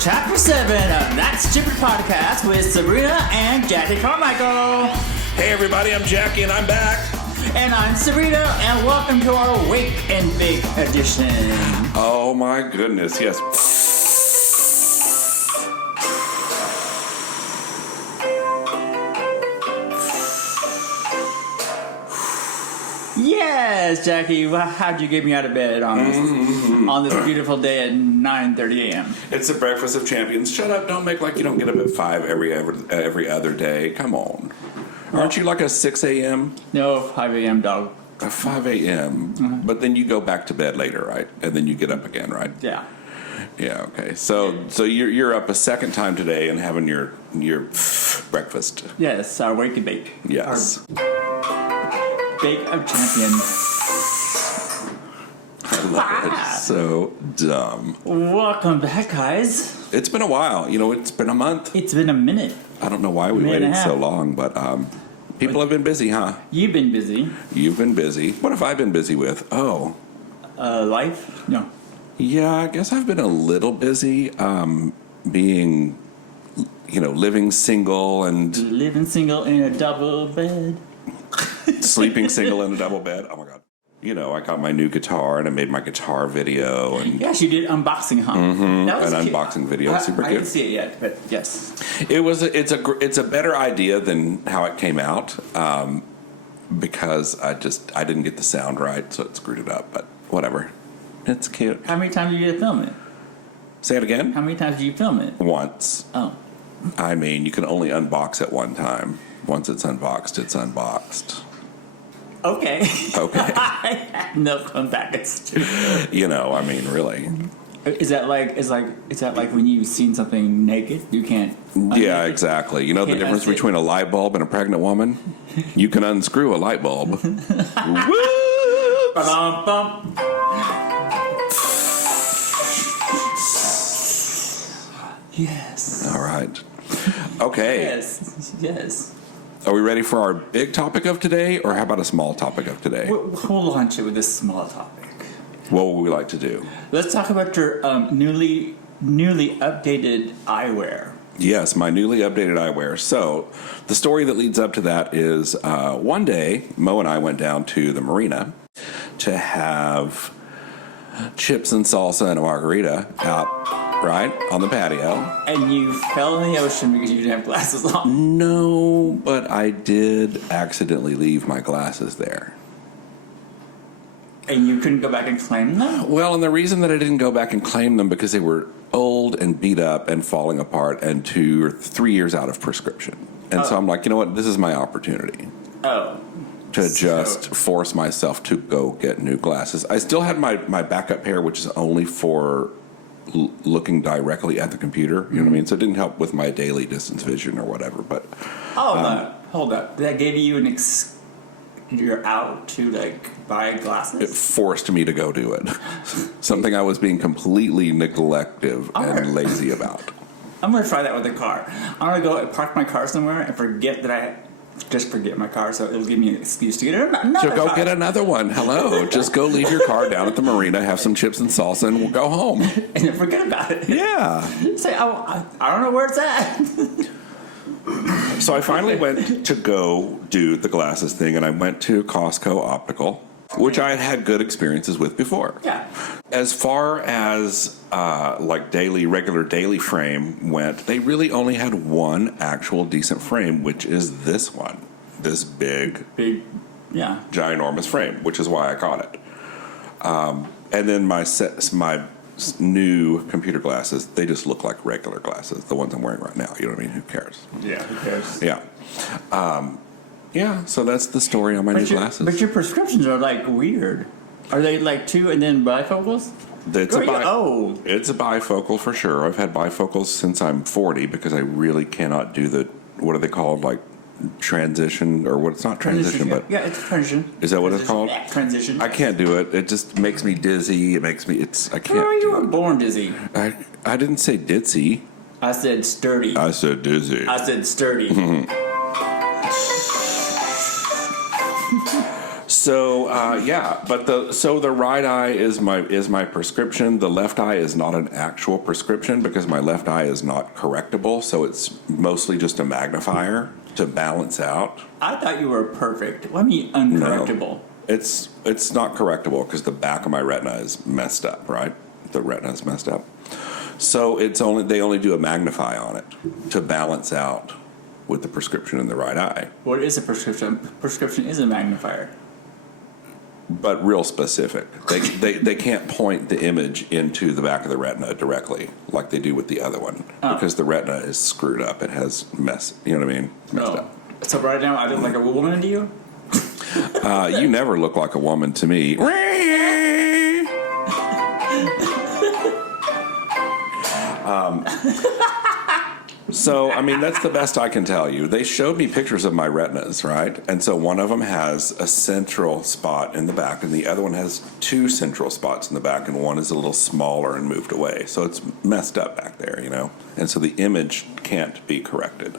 Chapter 7 of That Stupid Podcast with Sabreena and Jacki Karmichael. Hey everybody, I'm Jacki and I'm back. And I'm Sabreena, and welcome to our Wake and Bake edition. Oh my goodness, yes. Yes, Jacki, how'd you get me out of bed on this beautiful day at 9:30 a.m.? It's the breakfast of champions. Shut up, don't make like you don't get up at 5 every other day. Come on. Aren't you like a 6 a.m.? No, 5 a.m. dog. A 5 a.m. Mm-hmm. But then you go back to bed later, right? And then you get up again, right? Yeah. Yeah, okay. So you're up a second time today and having your breakfast. Yes, our Wake and Bake. Yes. Our Bake of Champions. I love it. It's so dumb. Welcome back, guys. It's been a while. You know, it's been a month. It's been a minute. I don't know why we waited so long, but people have been busy, huh? You've been busy. You've been busy. What have I been busy with? Oh. Life? No. Yeah, I guess I've been a little busy being, living single and... Living single in a double bed. Sleeping single in a double bed. Oh, my God. I got my new guitar and I made my guitar video. And yes, you did unboxing, huh? Mm-hmm. That was an unboxing video. Super I good. didn't see it yet, but yes. It's a better idea than how it came out because I didn't get the sound right, so it screwed it up. But whatever. It's cute. How many times did you film it? Say it again? How many times did you film it? Once. Oh. I mean, you can only unbox it one time. Once it's unboxed, it's unboxed. Okay. Okay. No comeback. Really. Is that like when you've seen something naked? You can't. Yeah, exactly. You know the difference between a light bulb and a pregnant woman? You can unscrew a light bulb. Woo! Ba-dum-bum. Yes. All right. Okay. Yes. Are we ready for our big topic of today, or how about a small topic of today? We'll launch it with this small topic. What would we like to do? Let's talk about your newly updated eyewear. Yes, my newly updated eyewear. So the story that leads up to that is one day, Mo and I went down to the marina to have chips and salsa and a margarita out, right, on the patio. And you fell in the ocean because you didn't have glasses on. No, but I did accidentally leave my glasses there. And you couldn't go back and claim them? Well, and the reason that I didn't go back and claim them because they were old and beat up and falling apart and 2 or 3 years out of prescription. And so I'm like, you know what, this is my opportunity. Oh. To just force myself to go get new glasses. I still had my backup pair, which is only for looking directly at the computer. You know what I mean? So it didn't help with my daily distance vision or whatever. But hold up. That gave you you're out to buy glasses? it forced me to go do it. Something I was being completely neglective and lazy about. I'm going to try that with the car. I'm going to go park my car somewhere and forget my car, so it'll give me an excuse to get another So go car. get another one. Hello. Just go leave your car down at the marina, have some chips and salsa, and we'll go home. And then forget about it. Yeah. Say, I don't know where it's at. So I finally went to go do the glasses thing, and I went to Costco Optical, which I had had good experiences with before. Yeah. As far as regular daily frame went, they really only had one actual decent frame, which is this one. This big, yeah, ginormous frame, which is why I got it. And then my new computer glasses, they just look like regular glasses, the ones I'm wearing right now. You know what I mean? Who cares? Yeah, who cares? Yeah. Yeah, so that's the story on my new glasses. But your prescriptions are weird. Are they 2 and then bifocals? It's a bifocal for sure. I've had bifocals since I'm 40 because I really cannot do what are they called? Transition, or what? It's not transition, but yeah, it's transition. Is that what it's called? Yeah, transition. I can't do it. It just makes me dizzy. I can't. You were born dizzy. I didn't say ditzy. I said sturdy. I said dizzy. I said sturdy. So but the right eye is my prescription. The left eye is not an actual prescription because my left eye is not correctable. So it's mostly just a magnifier to balance out. I thought you were perfect. What do you mean uncorrectable? No, it's not correctable because the back of my retina is messed up. Right, the retina is messed up. So they only do a magnify on it to balance out with the prescription in the right eye. What is a prescription? Prescription is a magnifier. But real specific. They can't point the image into the back of the retina directly like they do with the other one because the retina is screwed up. It has mess. You know what I mean? Messed up. So right now I look like a woman to you? You never look like a woman to me. So, I mean, that's the best I can tell you. They showed me pictures of my retinas, right? And so one of them has a central spot in the back, and the other one has two central spots in the back, and one is a little smaller and moved away. So it's messed up back there, you know? And so the image can't be corrected.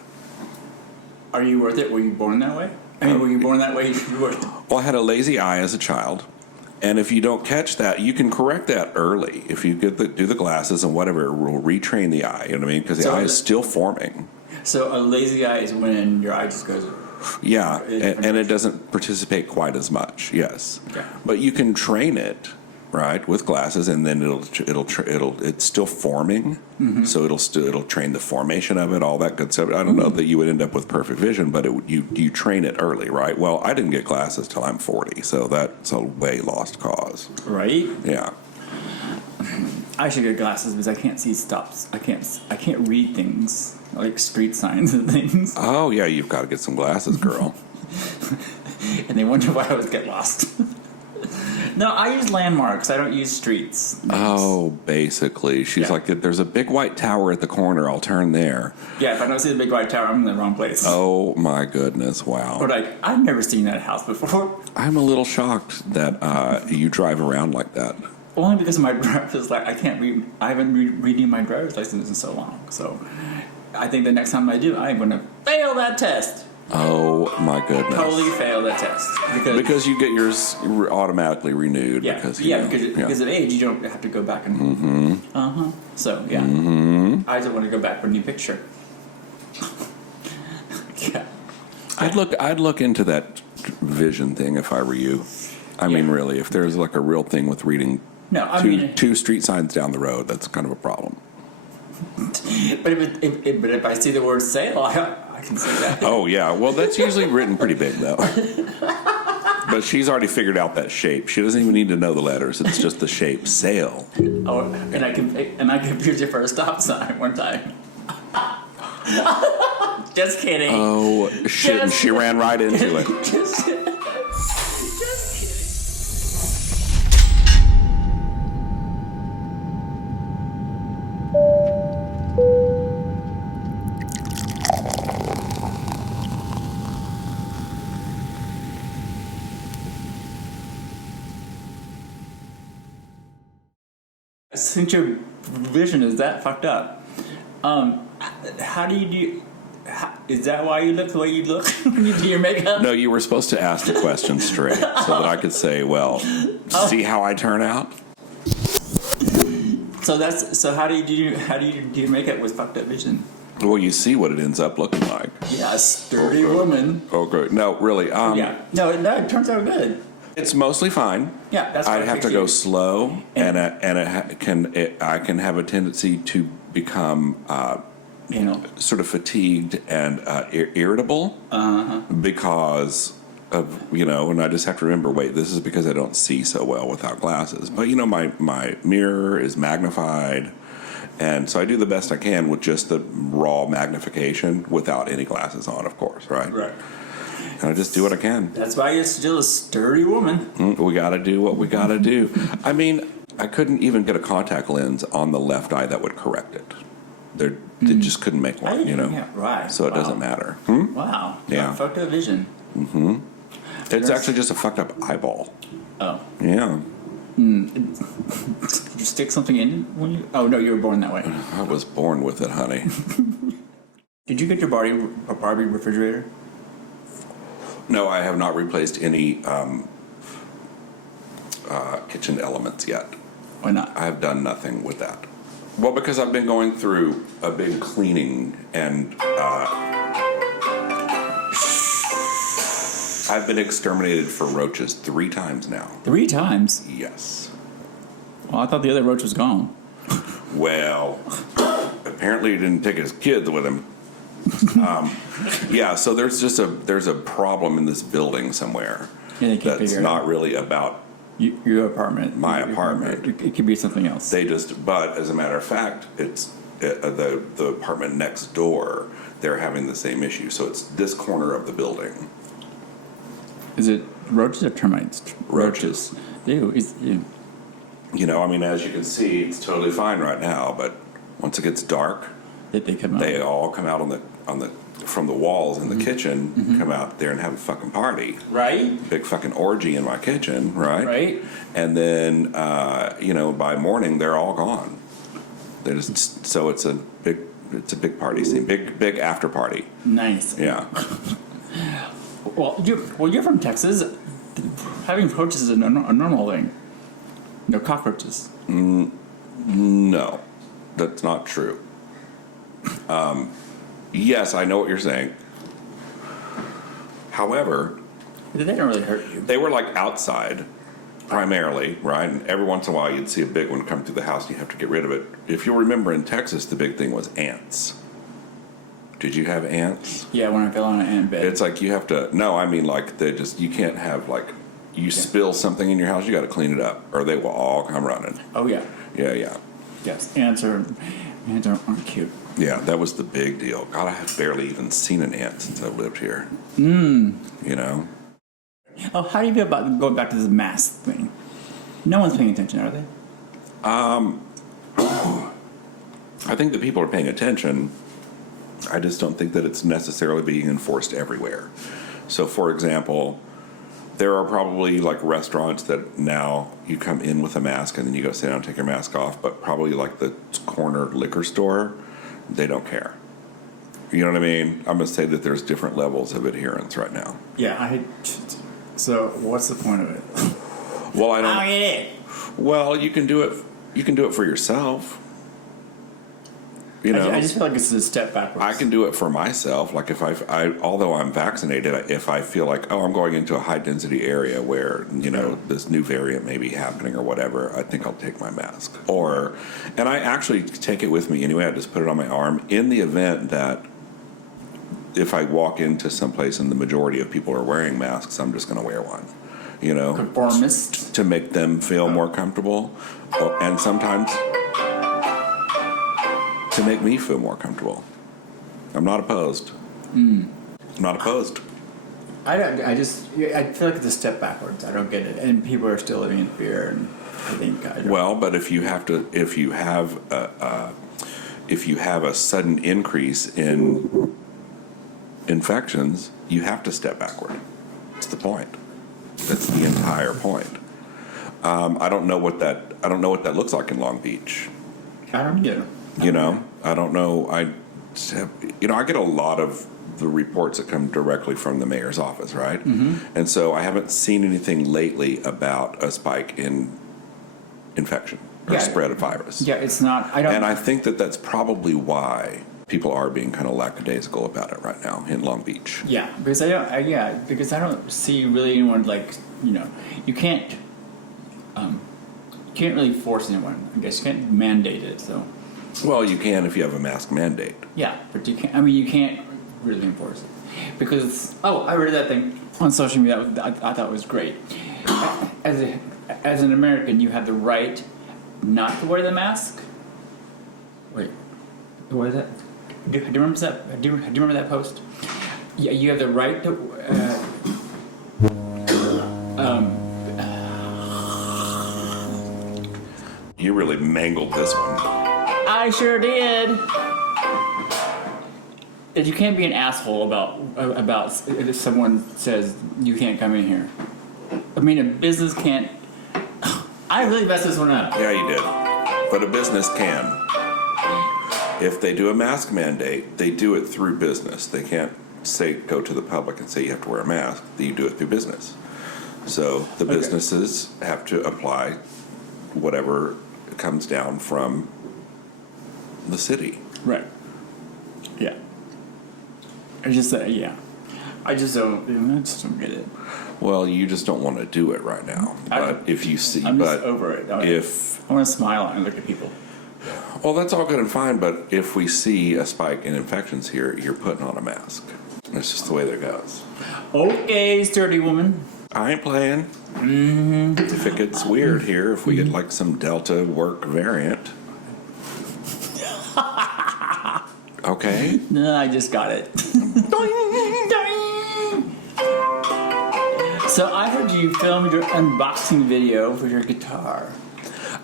Are you worth it? Were you born that way? I mean, were you born that way? You were. Well, I had a lazy eye as a child. And if you don't catch that, you can correct that early. If you do the glasses and whatever, it will retrain the eye. You know what I mean? Because the eye is still forming. So a lazy eye is when your eye just goes. Yeah, and it doesn't participate quite as much. Yes, okay. But you can train it, right, with glasses, and then it's still forming. Mm-hmm. So it'll train the formation of it, all that good stuff. I don't know that you would end up with perfect vision, but you train it early, right? Well, I didn't get glasses till I'm 40, so that's a way lost cause. Right? Yeah. I should get glasses because I can't see stops. I can't read things like street signs and things. Oh yeah, you've got to get some glasses, girl. And they wonder why I always get lost. No, I use landmarks. I don't use streets. Oh, basically. She's like, there's a big white tower at the corner. I'll turn there. Yeah, if I don't see the big white tower, I'm in the wrong place. Oh, my goodness. Wow. Or like, I've never seen that house before. I'm a little shocked that you drive around like that. Only because of my driver's license. I haven't been reading my driver's license in so long. So I think the next time I do, I'm going to fail that test. Oh my goodness! Totally fail that test because you get yours automatically renewed. Yeah, because of age, you don't have to go back and. Mm-hmm. So yeah, I just want to go back for a new picture. Yeah, I'd look into that vision thing if I were you. I mean, really, if there's like a real thing with reading two street signs down the road, that's kind of a problem. But if I see the word sale, I can see that. Oh yeah, well that's usually written pretty big though. But she's already figured out that shape. She doesn't even need to know the letters. It's just the shape. Sale. Oh, and I confused it for a stop sign one time. Just kidding. Oh shit! And she ran right into it. Just kidding. Since your vision is that fucked up, how do you do? Is that why you look the way you look when you do your makeup? No, you were supposed to ask the question straight so that I could say, well, see how I turn out? So how do you do your makeup with fucked up vision? Well, you see what it ends up looking like. Yeah, a sturdy woman. Oh, good. No, really. Yeah. No, it turns out good. It's mostly fine. Yeah, that's. I'd have to go slow, and I can have a tendency to become, sort of fatigued and irritable because of and I just have to remember. Wait, this is because I don't see so well without glasses. But my mirror is magnified, and so I do the best I can with just the raw magnification without any glasses on, of course, right? Right. And I just do what I can. That's why you're still a sturdy woman. We got to do what we got to do. I mean, I couldn't even get a contact lens on the left eye that would correct it. They just couldn't make one, Yeah, right. So it doesn't matter. Wow. Yeah. Fucked up vision. Mm-hmm. It's actually just a fucked up eyeball. Oh. Yeah. Did you stick something in when you? Oh no, you were born that way. I was born with it, honey. Did you get your Barbie refrigerator? No, I have not replaced any kitchen elements yet. Why not? I have done nothing with that. Well, because I've been going through a big cleaning and I've been exterminated for roaches 3 times now. 3 times? Yes. Well, I thought the other roach was gone. Well, apparently he didn't take his kids with him. Yeah, so there's a problem in this building somewhere. Yeah, they can't that's figure it not out. really about Your apartment. my Your apartment. It could be something else. But as a matter of fact, it's the apartment next door. They're having the same issue. So it's this corner of the building. Is it roaches or termites? Roaches. Ew. You know, I mean, as you can see, it's totally fine right now. But once it gets dark, They come out. they all come out from the walls in the kitchen, come out there and have a fucking party. Right? Big fucking orgy in my kitchen, right? Right. And then, by morning they're all gone. They're just, so it's a big party scene, big after party. Nice. Yeah. Well, you're from Texas. Having roaches is a normal thing. No cockroaches. No, that's not true. Yes, I know what you're saying. However, They don't really hurt you. they were like outside primarily, right? And every once in a while you'd see a big one come through the house and you have to get rid of it. If you'll remember, in Texas, the big thing was ants. Did you have ants? Yeah, when I fell on an ant bed. It's like you have to, no, I mean like you can't have like, you spill something in your house, you got to clean it up or they will all come running. Oh, yeah. Yeah. Yes. Ants aren't cute. Yeah, that was the big deal. God, I have barely even seen an ant since I've lived here. You know? Oh, how do you feel about going back to this mask thing? No one's paying attention, are they? I think that people are paying attention. I just don't think that it's necessarily being enforced everywhere. So, for example, there are probably like restaurants that now you come in with a mask and then you go sit down and take your mask off, but probably like the corner liquor store, they don't care. You know what I mean? I'm going to say that there's different levels of adherence right now. Yeah, so what's the point of it? Well, I I don't. don't get it. Well, you can do it. You can do it for yourself. You know, I just feel like it's a step backwards. I can do it for myself. Like if although I'm vaccinated, if I feel like, oh, I'm going into a high density area where, this new variant may be happening or whatever, I think I'll take my mask. And I actually take it with me anyway. I just put it on my arm in the event that if I walk into someplace and the majority of people are wearing masks, I'm just going to wear one. Conformist. To make them feel more comfortable. And sometimes to make me feel more comfortable. I'm not opposed. I'm not opposed. I feel like it's a step backwards. I don't get it, and people are still living in fear. And I think Well, but if you have a sudden increase in infections, you have to step backward. That's the point. That's the entire point. I don't know what that looks like in Long Beach. I don't get it. I don't know. I get a lot of the reports that come directly from the mayor's office, right? Mm-hmm. And so I haven't seen anything lately about a spike in infection or spread of virus. Yeah, it's not. And I think that that's probably why people are being kind of lackadaisical about it right now in Long Beach. Yeah, because I don't see really anyone you can't really force anyone. I guess you can't mandate it. So. Well, you can if you have a mask mandate. Yeah, but you can't. I mean, you can't really enforce it because I read that thing on social media. I thought it was great. As an American, you have the right not to wear the mask. Wait, what is that? Do you remember that? Do you remember that post? Yeah, you have the right to. You really mangled this one. I sure did. That you can't be an asshole about if someone says you can't come in here. I mean, a business can't. I really messed this one up. Yeah, you did. But a business can. If they do a mask mandate, they do it through business. They can't go to the public and say you have to wear a mask. You do it through business. So the Okay. businesses have to apply whatever comes down from the city. Right. Yeah. I just yeah. I just don't get it. Well, you just don't want to do it right now. But if you see, I'm just but over it. if I want to smile and look at people. well, that's all good and fine. But if we see a spike in infections here, you're putting on a mask. That's just the way that goes. Okay, sturdy woman. I ain't playing. If it gets weird here, if we get like some Delta work variant. Okay. No, I just got it. So I heard you filmed your unboxing video for your guitar.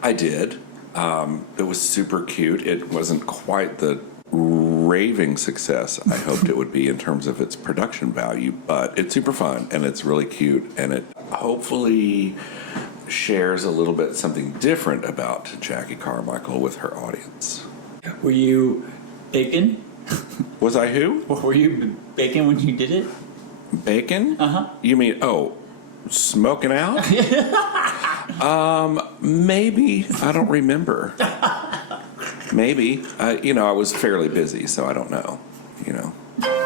I did. It was super cute. It wasn't quite the raving success I hoped it would be in terms of its production value, but it's super fun and it's really cute, and it hopefully shares a little bit something different about Jacki Karmichael with her audience. Were you bacon? Was I who? Were you bacon when you did it? Bacon? Uh-huh. You mean, smoking out? Maybe. I don't remember. Maybe. I was fairly busy, so I don't know. It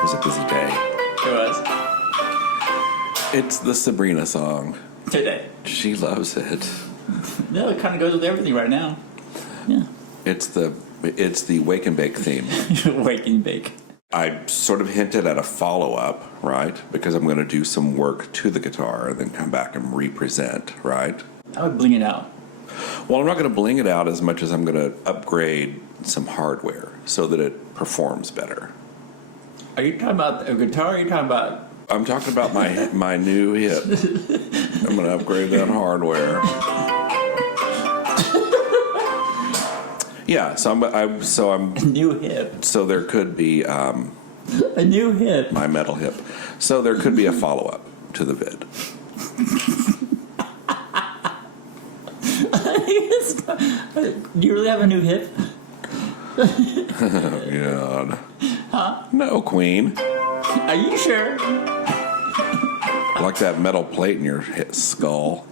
was a busy day. It was. It's the Sabreena song. Today. She loves it. No, it kind of goes with everything right now. Yeah. It's the wake and bake theme. Wake and bake. I sort of hinted at a follow-up, right? Because I'm going to do some work to the guitar and then come back and represent, right? I would bling it out. Well, I'm not going to bling it out as much as I'm going to upgrade some hardware so that it performs better. Are you talking about a guitar or are you talking about... I'm talking about my new hip. I'm going to upgrade that hardware. Yeah, so I'm a new hip? So there could be a new hip. My metal hip. So there could be a follow-up to the vid. Do you really have a new hip? Oh, God. Huh? No, Queen. Are you sure? Like that metal plate in your skull.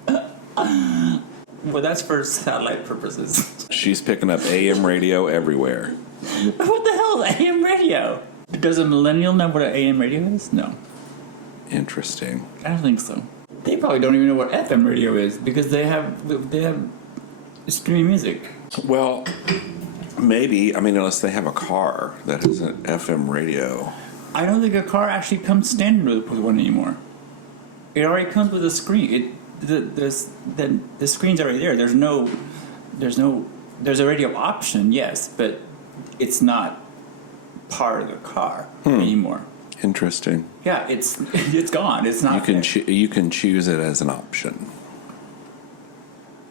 Well, that's for satellite purposes. She's picking up AM radio everywhere. What the hell is AM radio? Does a millennial know what an AM radio is? No. Interesting. I don't think so. They probably don't even know what FM radio is because they have streaming music. Well, maybe. I mean, unless they have a car that has an FM radio. I don't think a car actually comes standard with one anymore. It already comes with a screen. The screen's already there. There's a radio option, yes, but it's not part of the car anymore. Interesting. Yeah, it's gone. It's not. You can choose it as an option.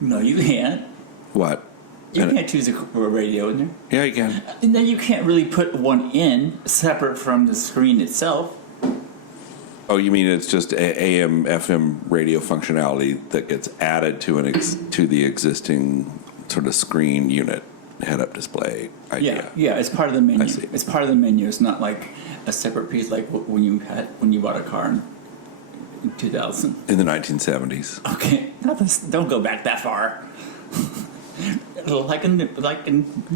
No, you can't. What? You can't choose a radio in there. Yeah, you can. And then you can't really put one in separate from the screen itself. Oh, you mean it's just AM, FM radio functionality that gets added to to the existing sort of screen unit, head-up display idea? Yeah, it's part of the menu. I see. It's part of the menu. It's not like a separate piece like when you bought a car in 2000. In the 1970s. Okay, don't go back that far. in the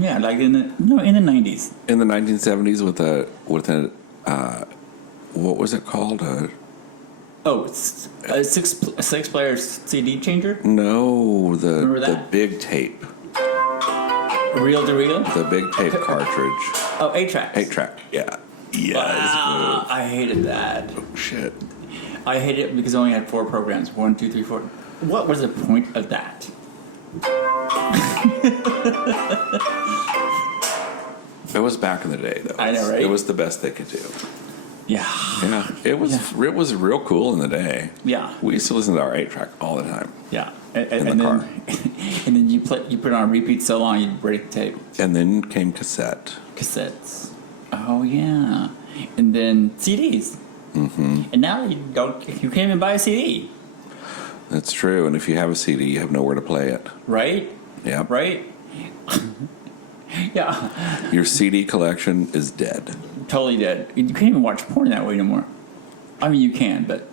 90s. In the 1970s with a what was it called? It's a six player CD changer. No, Remember the that? big tape. Reel to reel. The big tape cartridge. Oh, 8-track. 8-track. Yeah. Yes. Wow, I hated that. Oh, shit. I hated it because it only had 4 programs. 1, 2, 3, 4. What was the point of that? It was back in the day, though. I know, right? It was the best they could do. Yeah. Yeah, it was. Yeah. It was real cool in the day. Yeah. We used to listen to our 8-track all the time. Yeah. In the car. And then you put it on repeat so long you'd break the tape. And then came cassette. Cassettes. Oh yeah. And then CDs. Mm-hmm. And now you can't even buy a CD. That's true. And if you have a CD, you have nowhere to play it. Right? Yeah. Right? Yeah. Your CD collection is dead. Totally dead. You can't even watch porn that way anymore. I mean, you can, but...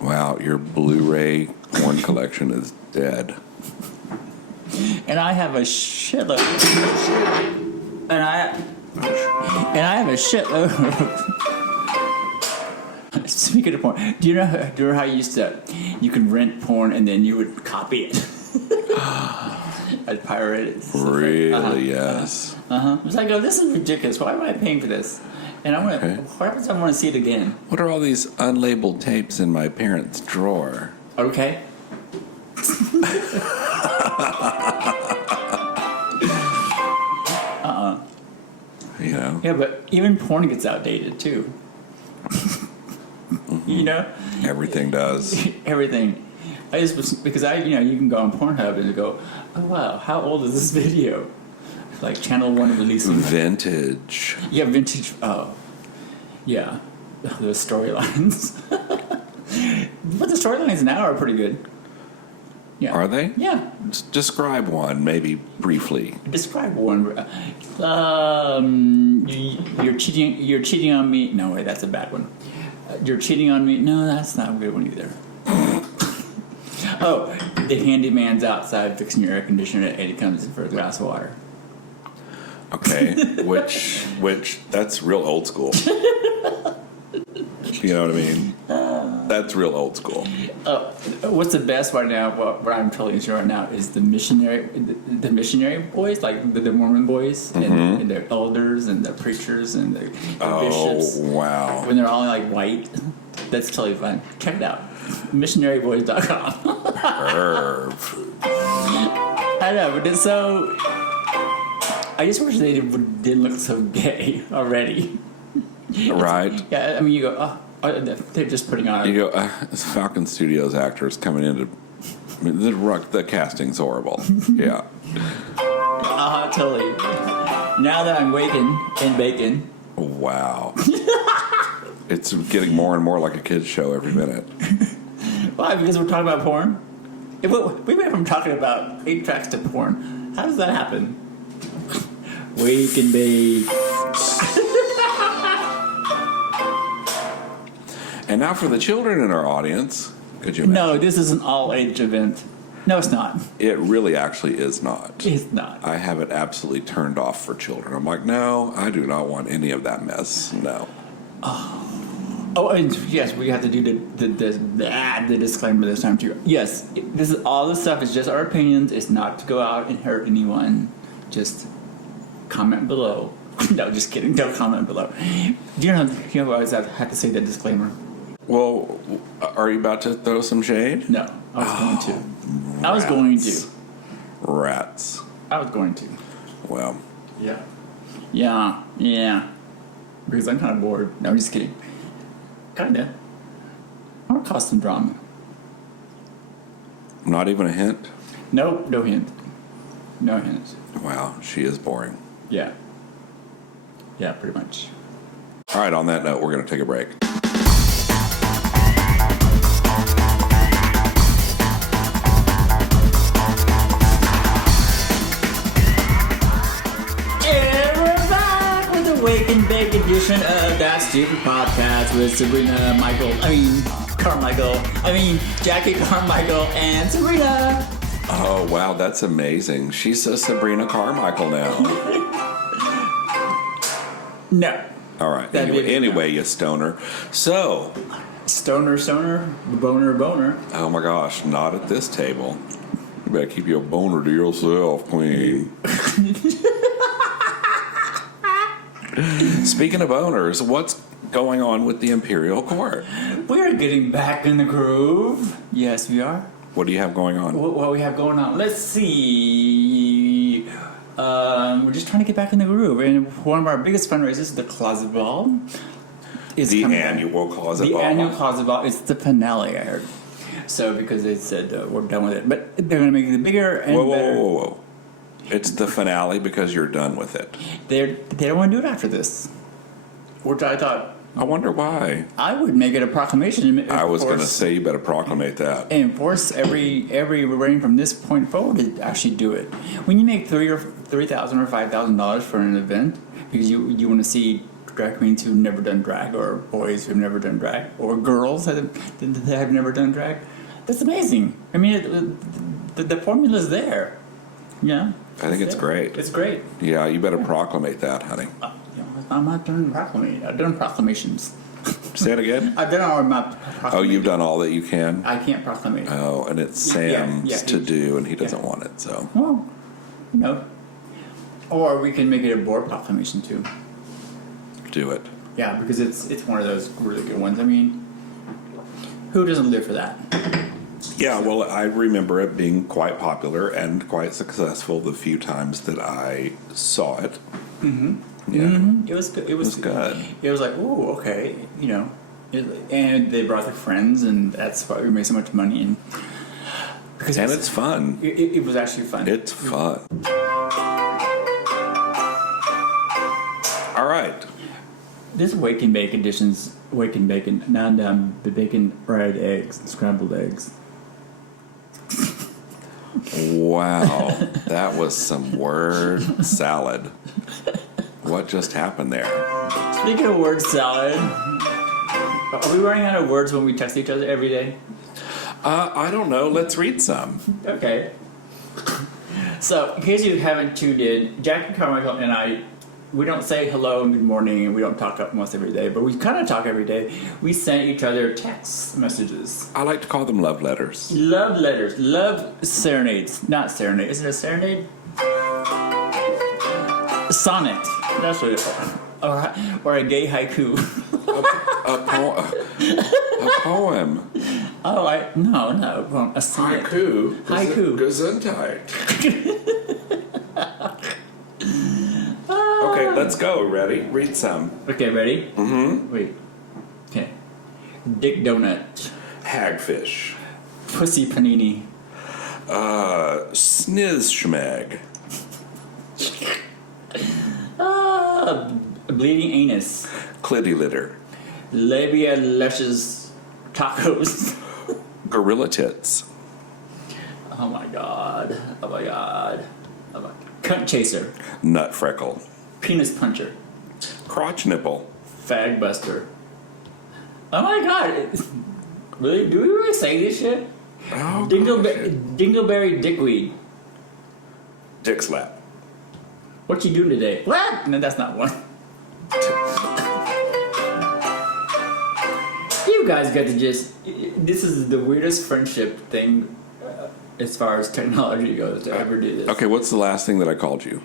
Wow, your Blu-ray porn collection is dead. And I have a shitload. And I have a shitload. Speaking of porn, do you know how you could rent porn and then you would copy it? I'd pirate it. Really? Yes. It's like, oh, this is ridiculous. Why am I paying for this? And I want to. What happens if I want to see it again? What are all these unlabeled tapes in my parents' drawer? Okay. You know? Yeah, but even porn gets outdated too. You know? Everything does. Everything. Because you can go on Pornhub and go, oh wow, how old is this video? Like Channel 1 releasing Vintage. Yeah, vintage. Oh, yeah, the storylines. But the storylines now are pretty good. Yeah. Are they? Yeah. Describe one, maybe briefly. Describe one. You're cheating. You're cheating on me. No, wait, that's a bad one. You're cheating on me. No, that's not a good one either. Oh, the handyman's outside fixing your air conditioner, and he comes in for a glass of water. Okay, which that's real old school. You know what I mean? That's real old school. What's the best right now? What I'm totally sure right now is the missionary boys, like the Mormon boys, and their elders and the preachers and the bishops. Oh wow! When they're all like white, that's totally fun. Check it out, missionaryboys.com. Perv. I know, but it's so. I just wish they didn't look so gay already. Right? Yeah, I mean, you go, they're just putting on. You go, Falcon Studios actors coming in to. I mean, the casting's horrible. Yeah. Totally. Now that I'm waking and baking. Wow. It's getting more and more like a kid's show every minute. Why? Because we're talking about porn? We went from talking about 8 tracks to porn. How does that happen? Wake and bake. And now for the children in our audience, could you imagine? No, this is an all-age event. No, it's not. It really actually is not. It's not. I have it absolutely turned off for children. I'm like, no, I do not want any of that mess. No. Oh, and yes, we have to do the disclaimer this time too. Yes, all this stuff is just our opinions. It's not to go out and hurt anyone. Just comment below. No, just kidding. Don't comment below. Do you know I always have to say that disclaimer? Well, are you about to throw some shade? No, I was going to. Rats. I was going to. Well. Yeah. Yeah. Because I'm kind of bored. No, I'm just kidding. Kinda. I want to cause some drama. Not even a hint? Nope, no hint. No hint. Wow, she is boring. Yeah. Yeah, pretty much. All right, on that note, we're going to take a break. And we're back with the Wake and Bake edition of That Stupid Podcast with Jacki, Karmichael, and Sabreena. Oh, wow, that's amazing. She's a Sabreena Karmichael now. No. All right. Anyway, you stoner. So. Stoner, boner. Oh, my gosh, not at this table. You better keep your boner to yourself, queen. Speaking of boners, what's going on with the Imperial Court? We are getting back in the groove. Yes, we are. What do you have going on? What we have going on? Let's see. We're just trying to get back in the groove. And one of our biggest fundraisers, the Closet Ball, is the annual Closet Ball. The annual Closet Ball. It's the finale, I heard. So because they said we're done with it, but they're going to make it bigger and better. Whoa! It's the finale because you're done with it. They don't want to do it after this, which I thought. I wonder why. I would make it a proclamation. I was going to say you better proclamate that. And force every rating from this point forward to actually do it. When you make $3,000 or $5,000 for an event because you want to see drag queens who've never done drag, or boys who've never done drag, or girls that have never done drag. That's amazing. I mean, the formula's there. Yeah. I think it's great. It's great. Yeah, you better proclamate that, honey. I'm not doing proclamation. I've done proclamations. Say it again. I've done all my proclamations. Oh, you've done all that you can? I can't proclamate. Oh, and it's Sam's to do, and he doesn't want it, so. Well, no. Or we can make it a board proclamation too. Do it. Yeah, because it's one of those really good ones. I mean, who doesn't live for that? Yeah, well, I remember it being quite popular and quite successful the few times that I saw it. Mm-hmm. Yeah. Mm-hmm. It was good. It was good. It was like, oh, okay, you know. And they brought their friends, and that's why we made so much money. And because it's fun. It was actually fun. It's fun. All right. This wake and bake editions, wake and bacon, non-done, the bacon fried eggs, and scrambled eggs. Wow, that was some word salad. What just happened there? Speaking of word salad, are we running out of words when we text each other every day? I don't know. Let's read some. Okay. So, in case you haven't tuned in, Jacki, Karmichael, and I, we don't say hello and good morning, and we don't talk almost every day, but we kind of talk every day. We send each other text messages. I like to call them love letters. Love letters. Love serenades. Not serenade. Isn't it a serenade? Sonnet. That's what it is. Or a gay haiku. A poem. Oh, no. A sonnet. Haiku. Gesundheit. Okay, let's go. Ready? Read some. Okay, ready? Mm-hmm. Wait. Okay. Dick donut. Hagfish. Pussy panini. Sniz schmag. Bleeding anus. Clitty litter. Labia luscious tacos. Gorilla tits. Oh my god. Cunt chaser. Nut freckle. Penis puncher. Crotch nipple. Fag buster. Oh my god. Really? Do we really say this shit? Oh, Dingleberry dickweed. Dick slap. What you doing today? What? No, that's not one. You guys got to just... This is the weirdest friendship thing as far as technology goes to ever do this. Okay, what's the last thing that I called you?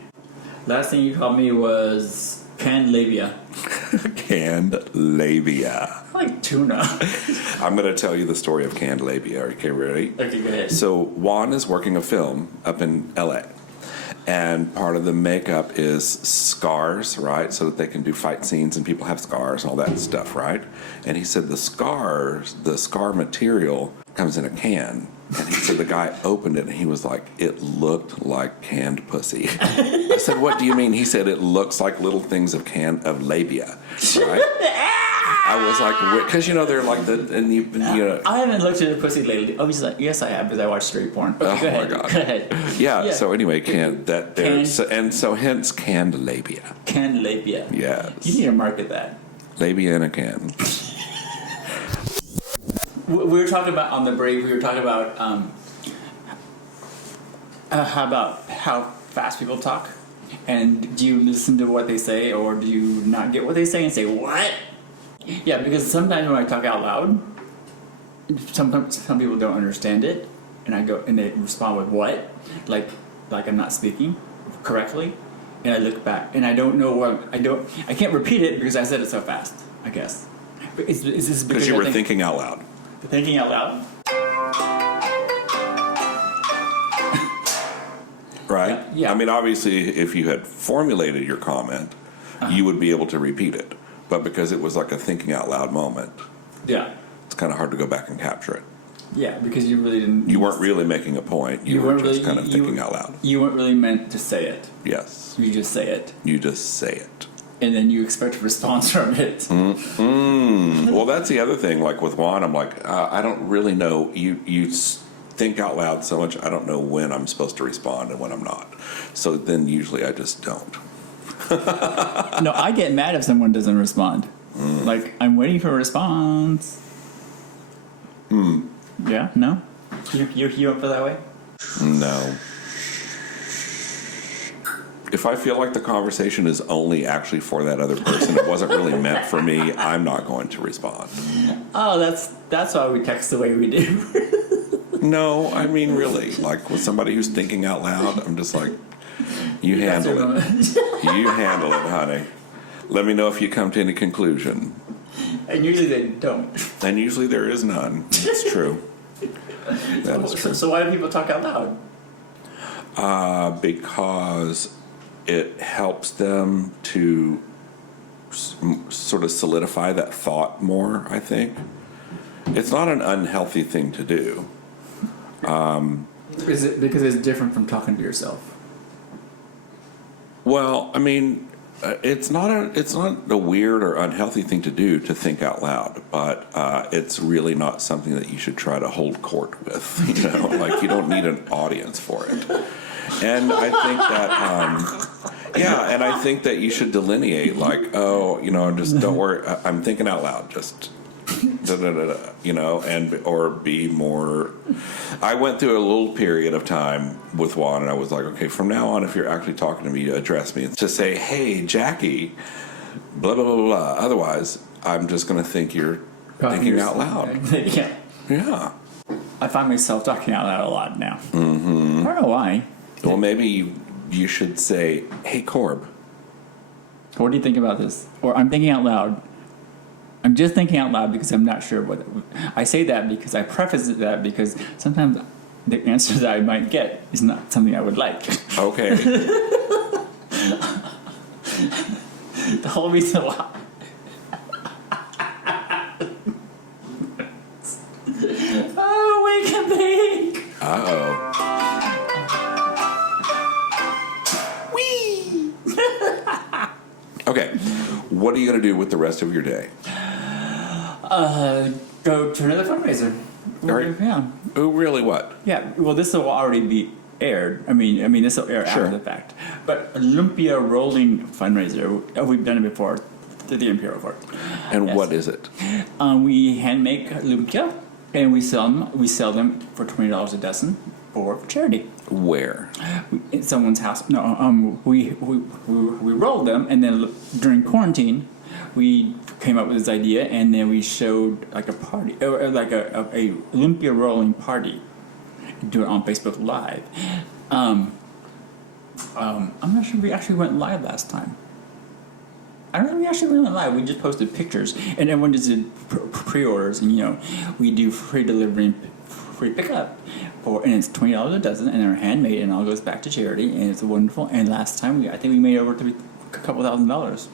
Last thing you called me was canned labia. Canned labia. Like tuna. I'm going to tell you the story of canned labia. Okay, ready? Okay, go ahead. So Juan is working a film up in LA. And part of the makeup is scars, right? So that they can do fight scenes and people have scars and all that stuff, right? And he said the scar material comes in a can. And he said the guy opened it and he was like, it looked like canned pussy. I said, what do you mean? He said, it looks like little things of labia, right? I was like, because they're like you know. I haven't looked at a pussy lately. Oh, he's like, yes, I have, because I watch straight porn. Okay, go ahead. My God. Go ahead. Yeah. So anyway, hence canned labia. Canned labia. Yes. You need to market that. Labia in a can. We were talking about on the break. We were talking about how fast people talk, and do you listen to what they say, or do you not get what they say and say what? Yeah, because sometimes when I talk out loud, some people don't understand it, and they respond with what, like I'm not speaking correctly, and I look back and I don't know I can't repeat it because I said it so fast. I guess. But is this because you were thinking out loud? Thinking out loud. Right? Yeah. I mean, obviously, if you had formulated your comment, you would be able to repeat it. But because it was like a thinking out loud moment, it's kind of hard to go back and capture it. Yeah, because you really didn't. You weren't really making a point. You were just kind of thinking out loud. You weren't really meant to say it. Yes. You just say it. You just say it. And then you expect a response from it. Well, that's the other thing. Like with Juan, I'm like, I don't really know. You think out loud so much, I don't know when I'm supposed to respond and when I'm not. So then usually I just don't. No, I get mad if someone doesn't respond. Like, I'm waiting for a response. Yeah? No? You don't feel that way? No. If I feel like the conversation is only actually for that other person, it wasn't really meant for me, I'm not going to respond. Oh, that's why we text the way we do. No, I mean really. Like with somebody who's thinking out loud, I'm just like, you handle it. You handle it, honey. Let me know if you come to any conclusion. And usually they don't. And usually there is none. It's true. That is true. So why do people talk out loud? Because it helps them to sort of solidify that thought more, I think. It's not an unhealthy thing to do. Is it because it's different from talking to yourself? Well, I mean, it's not a weird or unhealthy thing to do to think out loud, but it's really not something that you should try to hold court with. You know, like you don't need an audience for it. And I think that, and I think that you should delineate, like, oh, you know, just don't worry, I'm thinking out loud, just. You know, or be more. I went through a little period of time with Juan, and I was like, okay, from now on, if you're actually talking to me, address me to say, hey, Jacki, blah blah blah blah. Otherwise, I'm just going to think you're thinking out loud. Yeah. I find myself talking out loud a lot now. Mm-hmm. I don't know why. Well, maybe you should say, hey, Corb, what do you think about this? Or I'm thinking out loud. I'm just thinking out loud because I'm not sure what. I say that because I preface that because sometimes the answer that I might get is not something I would like. Okay. The whole reason why. Oh, we can think. Uh-oh. Whee! Okay. What are you going to do with the rest of your day? Go to another fundraiser. Right. Yeah. Oh, really? What? Yeah. Well, this will already be aired. I mean, this will air Sure. after the fact. But a Lumpia rolling fundraiser. We've done it before to the Imperial Court. And Yes. what is it? We hand make lumpia, and we sell them for $20 a dozen for charity. Where? In someone's house. No, we rolled them, and then during quarantine, we came up with this idea, and then we showed like a party, or like a lumpia rolling party. Do it on Facebook Live. I'm not sure we actually went live last time. I don't think we actually went live. We just posted pictures, and everyone just did pre-orders, and we do free delivery and free pickup, and it's $20 a dozen, and they're handmade, and it all goes back to charity, and it's wonderful. And last time I think we made over to a couple $1,000s.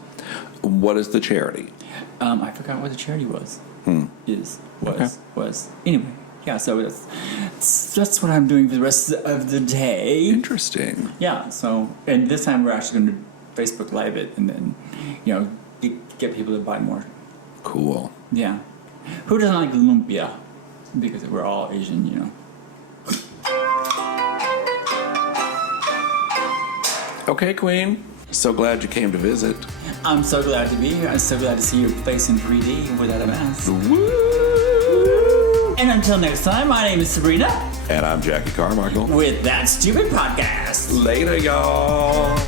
What is the charity? I forgot what the charity was. Okay. Was anyway. Yeah, so that's what I'm doing for the rest of the day. Interesting. Yeah. So, and this time we're actually going to Facebook Live it, and then get people to buy more. Cool. Yeah. Who doesn't like lumpia? Because we're all Asian, Okay, Queen. So glad you came to visit. I'm so glad to be here. I'm so glad to see your face in 3D without a mask. Woo! And until next time, my name is Sabreena. And I'm Jacki Karmichael. With That Stupid Podcast. Later, y'all.